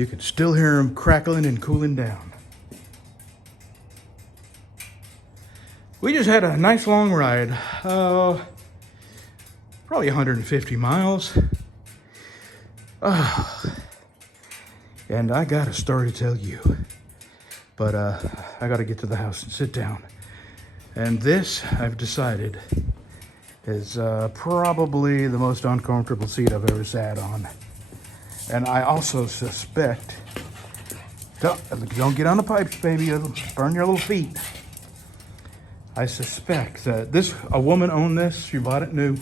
You can still hear them crackling and cooling down. We just had a nice long ride. Probably 150 miles. And I got a story to tell you. But I got to get to the house and sit down. And this, I've decided, is probably the most uncomfortable seat I've ever sat on. And I also suspect, don't get on the pipes, baby, it'll burn your little feet. I suspect that a woman owned this, she bought it new.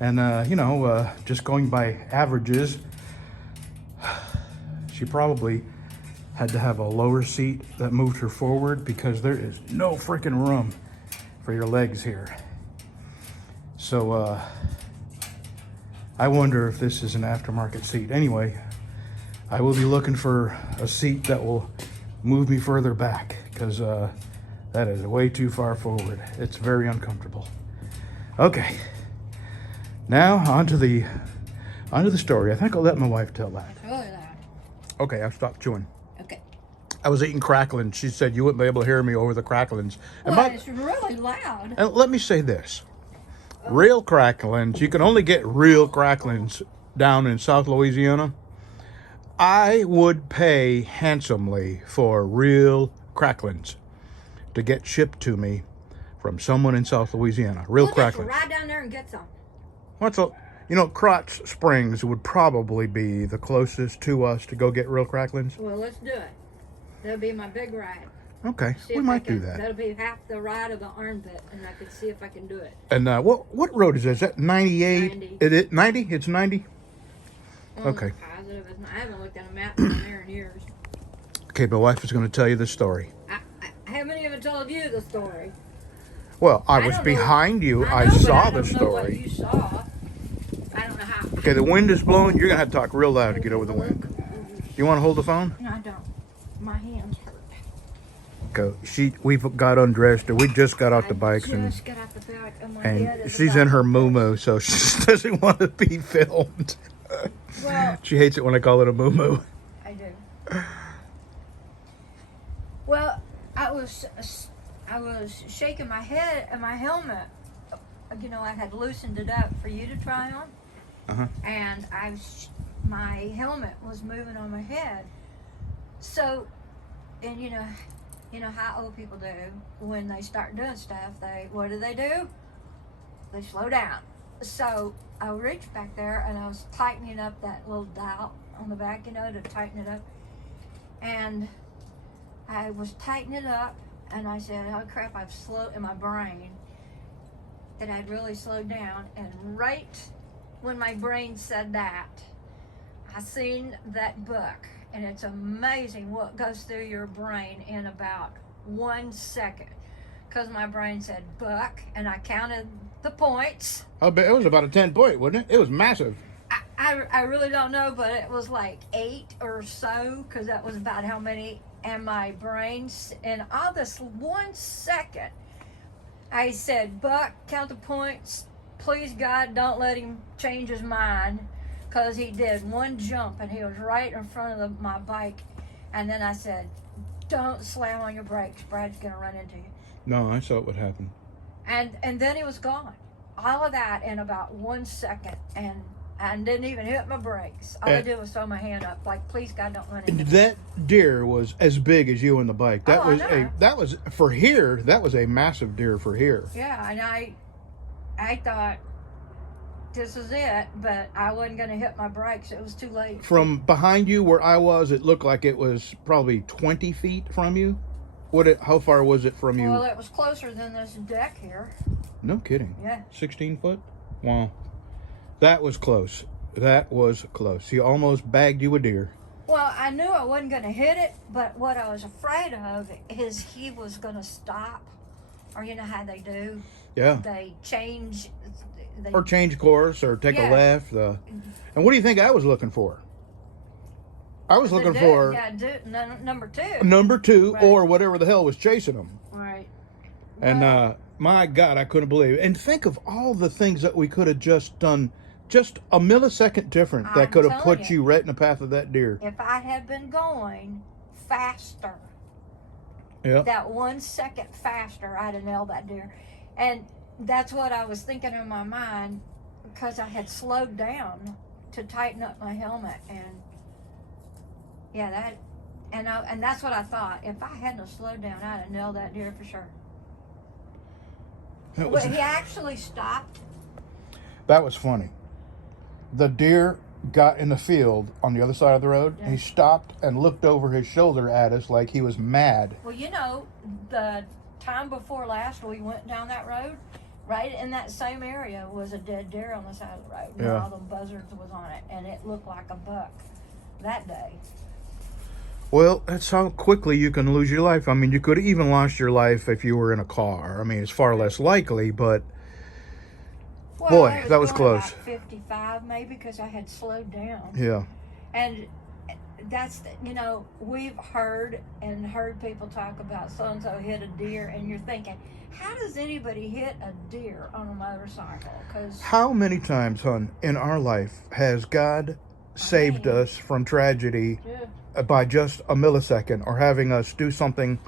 And, just going by averages, she probably had to have a lower seat that moved her forward because there is no freaking room for your legs here. So, I wonder if this is an aftermarket seat. Anyway, I will be looking for a seat that will move me further back because that is way too far forward. It's very uncomfortable. Okay, now onto the story. I think I'll let my wife tell that. Really loud. Okay, I've stopped chewing. Okay. I was eating cracklings. She said you wouldn't be able to hear me over the cracklings. Well, it's really loud. And let me say this. Real cracklings, you can only get real cracklings down in South Louisiana. I would pay handsomely for real cracklings to get shipped to me from someone in South Louisiana. Real cracklings. Just ride down there and get some. Crotch Springs would probably be the closest to us to go get real cracklings. Well, let's do it. That'll be my big ride. Okay, See we if might I can, do that. That'll be half the ride of the armpit, and I can see if I can do it. And what road is that? Is that 98? 90. Is it 90? It's 90? Okay. Positive. I haven't looked at a map down there in years. Okay, my wife is going to tell you the story. I haven't even told you the story. Well, I was don't know. behind you. I I know, but saw I the don't know what story. you saw. I don't know how. Okay, the wind is blowing. You're going to have to talk real loud to get over the wind. You want to hold the phone? No, I don't. My hands hurt. Okay, we've got undressed, or we just got off the bikes, I just got out the bike, and my and head is she's in her moo-moo, so she doesn't want to be filmed. Well, She hates it when I call it a moo-moo. I do. Well, I was shaking my head, and my helmet, I had loosened it up for you to try on, Uh-huh. and my helmet was moving on my head. So, and you know how old people do when they start doing stuff. What do? They slow down. So I reached back there and I was tightening up that little dial on the back, to tighten it up. And I was tightening it up, and I said, "Oh crap! I've slowed in my brain that I'd really slowed down." And right when my brain said that, I seen that book. And it's amazing what goes through your brain in about 1 second. Because my brain said buck, and I counted the points. Oh, but it was about a 10-point, wasn't it? It was massive. I really don't know, but it was like 8 or so, because that was about how many. And my brain, in all this 1 second, I said, buck, count the points. Please, God, don't let him change his mind. Because he did one jump and he was right in front of my bike. And then I said, don't slam on your brakes. Brad's going to run into you. No, I saw what happened. And then he was gone. All of that in about 1 second. And I didn't even hit my brakes. All I did was throw my hand up like, please, God, don't run into me. That deer was as big as you and the bike. That I was for here. That was a massive deer for here. Yeah, and I thought, this is it, but I wasn't going to hit my brakes. It was too late. From behind you where I was, it looked like it was probably 20 feet from you. How far was it from you? Well, it was closer than this deck here. No kidding. Yeah. 16 foot? Wow. That was close. That was close. He almost bagged you a deer. Well, I knew I wasn't going to hit it, but what I was afraid of is he was going to stop, or you know how they do? Yeah. They change... Or change course, or take a left. And what do you think I was looking for? I was looking for number 2. Number 2, right. Or whatever the hell was chasing them. Right. And my God, I couldn't believe it. And think of all the things that we could have just done just a millisecond different I'm that could have telling put you. you right in the path of that deer. If I had been going faster, Yeah. that 1 second faster, I'd have nailed that deer. And that's what I was thinking in my mind, because I had slowed down to tighten up my helmet. And yeah, and that's what I thought. If I hadn't have slowed down, I'd have nailed that deer for sure. Well, he actually stopped. That was funny. The deer got in the field on the other side of the road. Yeah. He stopped and looked over his shoulder at us like he was mad. Well, you know, the time before last we went down that road, right in that same area was a dead deer on the side of the road. And Yeah. all the buzzards was on it, and it looked like a buck that day. Well, that's how quickly you can lose your life. I mean, you could have even lost your life if you were in a car. I mean, it's far less likely, but Well, boy, I that was going close. About 55 maybe, because I had slowed down. yeah. And that's, you know, we've heard people talk about so-and-so hit a deer, and you're thinking, how does anybody hit a deer on a motorcycle? Because How many times, hon, in our life has God saved us from tragedy by just a millisecond, or having us do something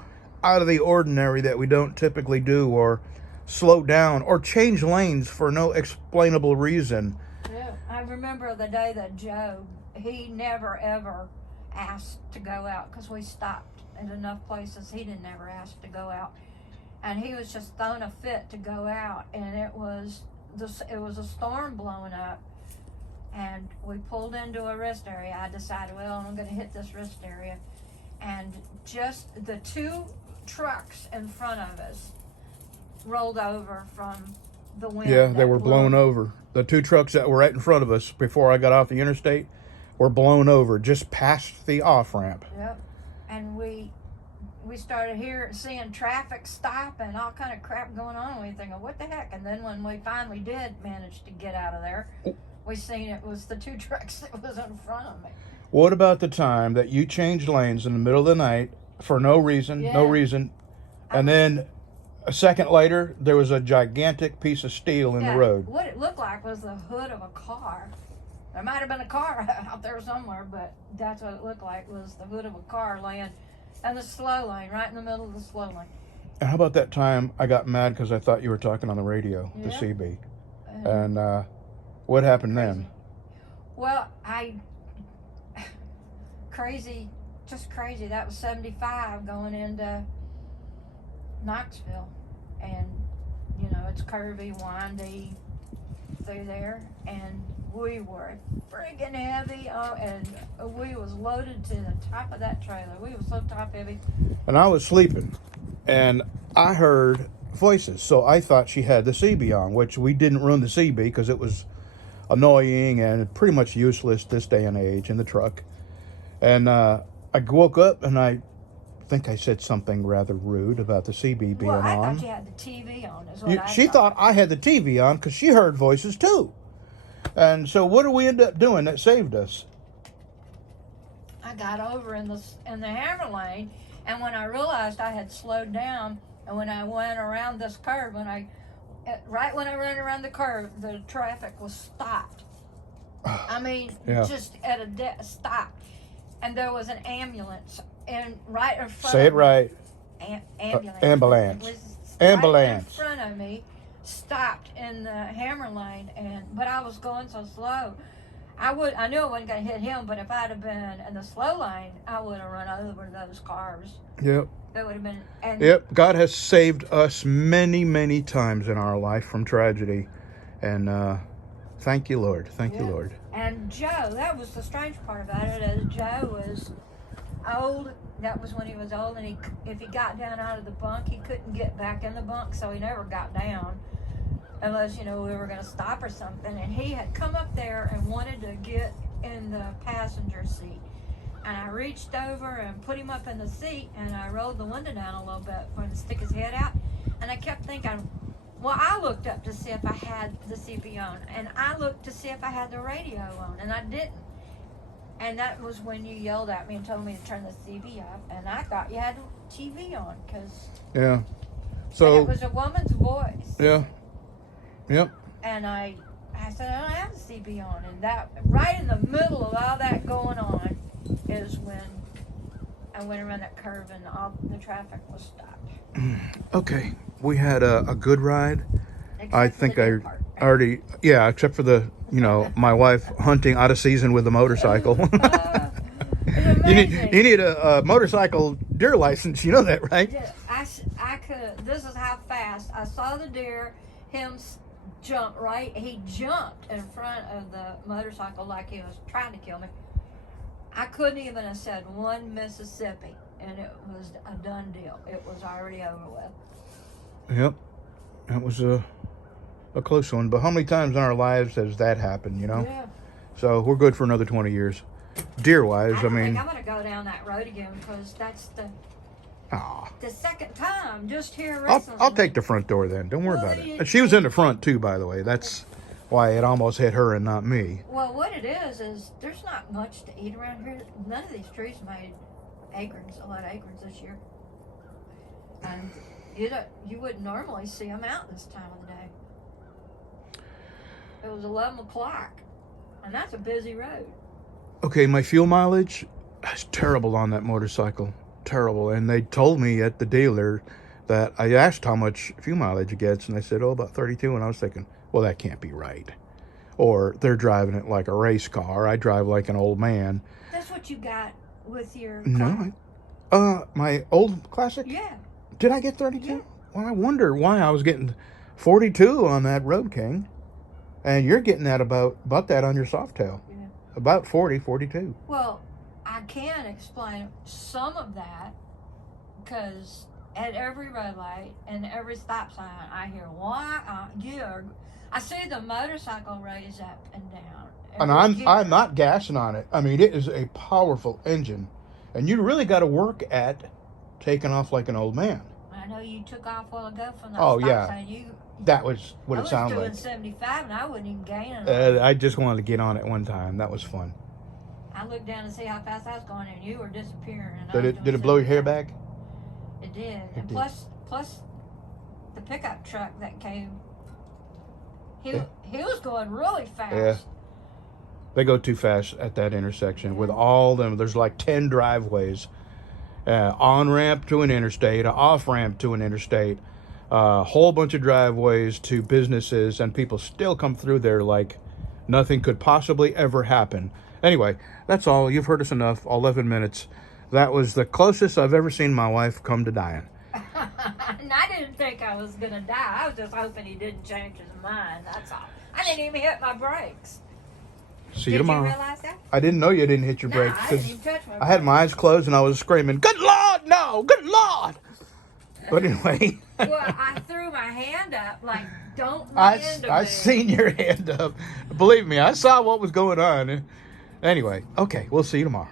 out of the ordinary that we don't typically do, or slow down, or change lanes for no explainable reason? yeah, I remember the day that Joe, he never ever asked to go out, because we stopped at enough places. He didn't ever ask to go out, and he was just throwing a fit to go out, and it was a storm blowing up, and we pulled into a rest area. I decided, well, I'm going to hit this rest area, and just the two trucks in front of us rolled over from the wind. Yeah, they that were blew. blown over. The two trucks that were right in front of us before I got off the interstate were blown over just past the off-ramp. Yep. And we started seeing traffic stop and all kind of crap going on. We thinking, what the heck? And then when we finally did manage to get out of there, we seen it was the two trucks that was in front of me. What about the time that you changed lanes in the middle of the night for no reason, and then a second later there was a gigantic piece of steel in the road? What it looked like was the hood of a car. There might have been a car out there somewhere, but that's what it looked like, was the hood of a car laying in the slow lane, right in the middle of the slow lane. And how about that time I got mad because I thought you were talking on the radio, the Yeah. CB, and what happened then? Well, just crazy. That was 75 going into Knoxville, and you know, it's curvy, windy through there, and we were friggin' heavy, and we was loaded to the top of that trailer. We was so top heavy. And I was sleeping, and I heard voices, so I thought she had the CB on, which we didn't run the CB because it was annoying and pretty much useless this day and age in the truck. And I woke up, and I think I said something rather rude about the CB being Well, I on. thought you had the TV on, is what I She thought I had the TV on because she heard voices too. And so what did we end up doing that saved us? I got over in the hammer lane, and when I realized I had slowed down, and when I went around this curve, right when I ran around the curve, the traffic was stopped. I mean, just at a stop, and there was an ambulance, and right in front. Say it right. Ambulance. Ambulance. It was Ambulance. right in front of me, stopped in the hammer lane, but I was going so slow. I knew I wasn't going to hit him, but if I'd have been in the slow lane, I would have run over those cars. Yep. That would have been. Yep. God has saved us many, many times in our life from tragedy, and thank you, Lord. Thank you, Lord. And Joe, that was the strange part about it, is Joe was old. That was when he was old, and if he got down out of the bunk, he couldn't get back in the bunk, so he never got down unless, we were going to stop or something. And he had come up there and wanted to get in the passenger seat. And I reached over and put him up in the seat, and I rolled the window down a little bit for him to stick his head out. And I kept thinking, well, I looked up to see if I had the CB on, and I looked to see if I had the radio on, and I didn't. And that was when you yelled at me and told me to turn the CB off, and I thought you had the TV on, because So it was a woman's voice. Yeah. Yep. And I I said, I don't have the CB on. And that, right in the middle of all that going on, is when I went around that curve and all the traffic was stopped. Okay, we had a good ride. Except I for think the I deer part. already, yeah, except for the, my wife hunting out of season with a motorcycle. It's amazing. You need a motorcycle deer license. You know that, right? Yeah, I could. This is how fast I saw the deer. Jump right. He jumped in front of the motorcycle like he was trying to kill me. I couldn't even have said one Mississippi, and it was a done deal. It was already over with. Yep, that was a close one. But how many times in our lives has that happened? Yeah. So we're good for another 20 years. Deer-wise, I don't mean, think I'm gonna go down that road again because that's the second time just here recently. I'll take the front door then. Don't worry Well, about it. She was in the front too, by the way. That's why it almost hit her and not me. Well, what it is there's not much to eat around here. None of these trees made a lot of acorns this year, and you wouldn't normally see them out this time of the day. It was 11 o'clock, and that's a busy road. Okay, my fuel mileage is terrible on that motorcycle. Terrible. And they told me at the dealer that I asked how much fuel mileage it gets, and they said, about 32. And I was thinking, well, that can't be right. Or they're driving it like a race car. I drive like an old man. That's what you got with your car. No. My old classic? Yeah. Did I get 32? Yeah. Well, I wonder why I was getting 42 on that Road King. And you're getting that about that on your Softail. Yeah. About 40, 42. Well, I can explain some of that because at every red light and every stop sign, I hear I see the motorcycle raise up and down. And I'm not gassing on it. I mean, it is a powerful engine, and you really got to work at taking off like an old man. I know you took off a while ago from that Oh, stop yeah. sign. That was what it sounded I like. was doing 75 and I wasn't even gaining. I just wanted to get on it one time. That was fun. I looked down to see how fast I was going, and you were disappearing. And Did it blow your hair back? It did. It did. Plus the pickup truck that came. He was going really fast. Yeah. They go too fast at that intersection with all them. There's like 10 driveways, on ramp to an interstate, off ramp to an interstate, a whole bunch of driveways to businesses, and people still come through there like nothing could possibly ever happen. Anyway, that's all. You've heard us enough. 11 minutes. That was the closest I've ever seen my wife come to dying. And I didn't think I was going to die. I was just hoping he didn't change his mind. That's all. I didn't even hit my brakes. See you tomorrow. Did you realize that? I didn't know you didn't hit your No, brakes. I didn't even touch my brakes. I had my eyes closed and I was screaming, "Good Lord, no! Good Lord!" But anyway. Well, I threw my hand up like, don't run into me. I seen your hand up. Believe me, I saw what was going on. Anyway, okay, we'll see you tomorrow.